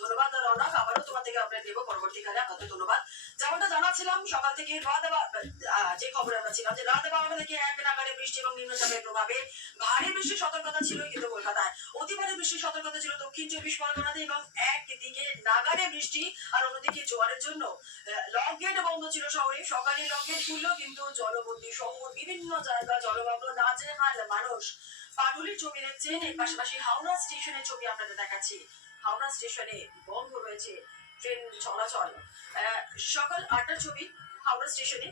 ধন্যবাদ রৌনক, আবারও তোমার থেকে আপডেট দেবো পরবর্তীকালে। আপনাদের ধন্যবাদ। যেমনটা জানাচ্ছিলাম সকাল থেকে রাত যে খবর আমরা ছিলাম যে রাত 12টা থেকে এক নাগাড়ে বৃষ্টি এবং নিম্নচাপের প্রভাবে ভারী বৃষ্টির সতর্কতা ছিল কিন্তু কলকাতায়। অতি ভারী বৃষ্টির সতর্কতা ছিল দক্ষিণ 24 পরগনাতে এবং একদিকে নাগাড়ে বৃষ্টি আর অন্যদিকে জোয়ারের জন্য লক গেট বন্ধ ছিল শহরে। সকালে লক গেট খুললো কিন্তু জলবন্দী শহর, বিভিন্ন জায়গা জলমগ্ন, নাজেহাল মানুষ। পাটুলির ছবি দেখছেন, এর পাশাপাশি হাওড়া স্টেশনের ছবি আপনাদের দেখাচ্ছি। হাওড়া স্টেশনে বন্ধ রয়েছে ট্রেন চলাচল। সকাল 8টার ছবি হাওড়া স্টেশনে।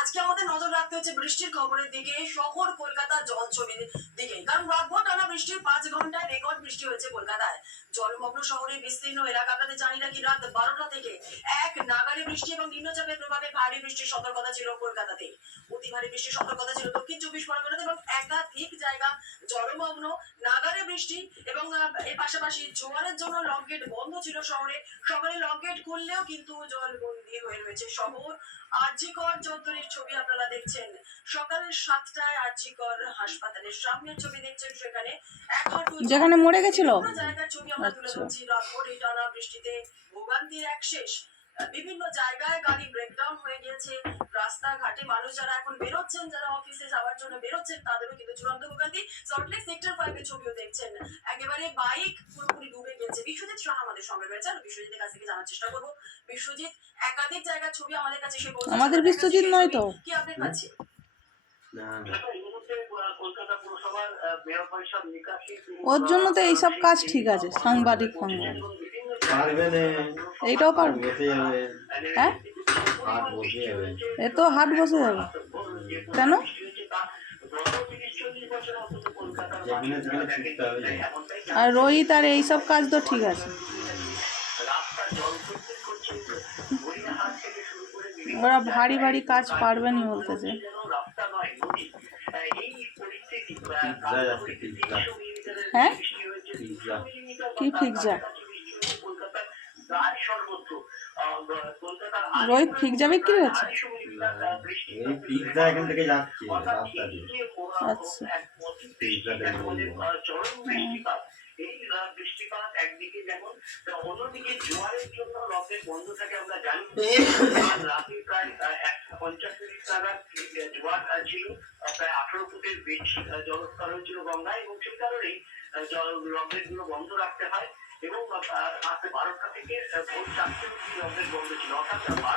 আজকে আমাদের নজর রাখতে হচ্ছে বৃষ্টির খবরের দিকে, শহর কলকাতা জল ছবির দিকে, কারণ রাতভর টানা বৃষ্টি, 5 ঘন্টায় রেকর্ড বৃষ্টি হয়েছে কলকাতায়। জলমগ্ন শহরের বিস্তীর্ণ এলাকা। আপনাদের জানি নাকি রাত 12টা থেকে এক নাগাড়ে বৃষ্টি এবং নিম্নচাপের প্রভাবে ভারী বৃষ্টির সতর্কতা ছিল কলকাতাতে। অতি ভারী বৃষ্টির সতর্কতা ছিল দক্ষিণ 24 পরগনাতে এবং একাধিক জায়গা জলমগ্ন, নাগাড়ে বৃষ্টি এবং এর পাশাপাশি জোয়ারের জন্য লক গেট বন্ধ ছিল শহরে। সকালে লক গেট খুললেও কিন্তু জলবন্দী হয়ে রয়েছে শহর। আরজিকর চত্বরের ছবি আপনারা দেখছেন। সকাল 7টায় আরজিকর হাসপাতালের সামনের ছবি দেখছেন। সেখানে যেখানে মরে গেছিল জায়গার ছবি আমরা তুলে ধরছি। রাতভর এই টানা বৃষ্টিতে ভোগান্তির এক শেষ। বিভিন্ন জায়গায় গাড়ি ব্রেকডাউন হয়ে গিয়েছে। রাস্তাঘাটে মানুষ যারা এখন বেরোচ্ছেন, যারা অফিসে যাওয়ার জন্য বেরোচ্ছেন, তাদেরও কিন্তু চূড়ান্ত ভোগান্তি। সল্টলেক সেক্টর 5 এর ছবিও দেখছেন, একেবারে বাইক পুরোপুরি ডুবে গেছে। বিশ্বজিৎ শাহ আমাদের সঙ্গে রয়েছে, আর বিশ্বজিতের কাছ থেকে জানার চেষ্টা করবো। বিশ্বজিৎ, একাধিক জায়গার ছবি আমাদের কাছে এসে পৌঁছেছে। আমাদের বিশ্বজিৎ নয় তো, কি আপডেট পাচ্ছি? ওর জন্য তো এইসব কাজ ঠিক আছে, সাংবাদিক এইটাও পারবে। হ্যাঁ, এ তো হাট বসে যাবে কেন? আর রোহিত আর এইসব কাজ তো ঠিক আছে, ওরা ভারী ভারী কাজ পারবেনি বলতেছে। হ্যাঁ, কি পিৎজা? রোহিত পিৎজা বিক্রি হচ্ছে? এখান থেকে যাচ্ছে আচ্ছা, বৃষ্টিপাত একদিকে যেমন, অন্যদিকে জোয়ারের জন্য লকেট বন্ধ থাকে আমরা জানি। রাতে প্রায় 150 মিনিট নাগাদ জোয়ার ছিল, প্রায় 18 ফুটের বেশি জলস্তর হয়েছিল গঙ্গায়, এবং সেই কারণেই লকেট গুলো বন্ধ রাখতে হয়। এবং রাতে 12টা থেকে ভোর 4টে অব্দি লকেট বন্ধ ছিল, অর্থাৎ